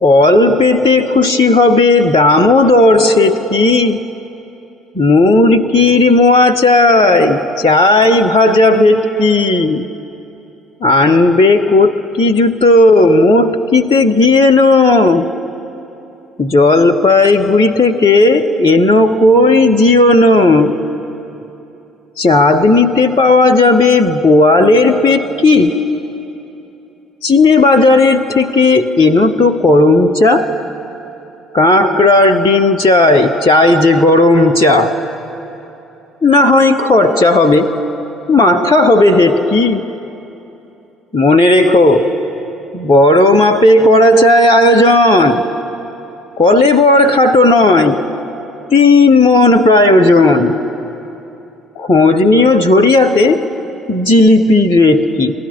অল্পেতে খুশি হবে দামোদর সেটকি। মুরগির মোয়া চাই, চাই ভাজা ভেটকি। আনবে কটকি জুতো, মোটকিতে ঘি এনো। জলপাইগুড়ি থেকে এনো কই জিওনো। চাঁদনিতে পাওয়া যাবে বোয়ালের পেটকি। চিনে বাজারের থেকে এনো তো করম চা। কাঁকড়ার ডিম চাই, চাই যে গরম চা। না হয় খরচা হবে, মাথা হবে হেটকি। মনে রেখো, বড় মাপে করা চাই আয়োজন। কলেবর খাটো নয়, 3 মণ প্রায়োজন। খোঁজ নিও ঝরিয়াতে জিলিপির রেট কি।